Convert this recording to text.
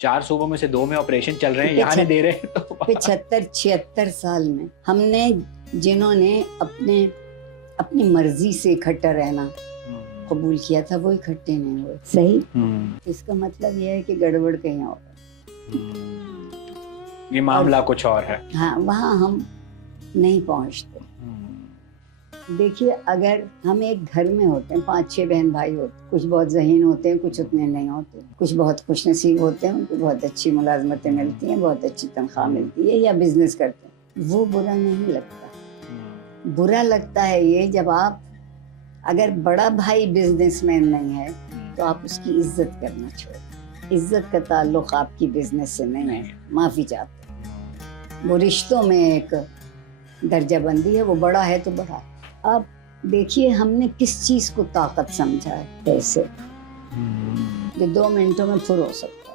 4 सूबों में से 2 में ऑपरेशन चल रहे हैं, यहाँ नहीं दे रहे तो 75-76 साल में हमने, जिन्होंने अपनी मर्जी से इकट्ठा रहना कबूल किया था, वो इकट्ठे नहीं हुए। सही। इसका मतलब यह है कि गड़बड़ कहीं और है। ये मामला कुछ और है। हाँ, वहाँ हम नहीं पहुँचते। देखिए, अगर हम एक घर में होते हैं, 5-6 बहन भाई होते, कुछ बहुत ज़हीन होते हैं, कुछ उतने नहीं होते, कुछ बहुत खुशनसीब होते हैं, उनको बहुत अच्छी मुलाजमतें मिलती हैं, बहुत अच्छी तनख्वाह मिलती है, या बिजनेस करते हैं, वो बुरा नहीं लगता। बुरा लगता है ये जब आप, अगर बड़ा भाई बिजनेसमैन नहीं है तो आप उसकी इज्जत करना छोड़। इज्जत का ताल्लुक आपकी बिजनेस से नहीं है, माफ़ी चाहते। वो रिश्तों में एक दर्जा बंदी है, वो बड़ा है तो बड़ा है। अब देखिए, हमने किस चीज़ को ताकत समझा है, पैसे जो 2 मिनटों में फुर हो सकता है।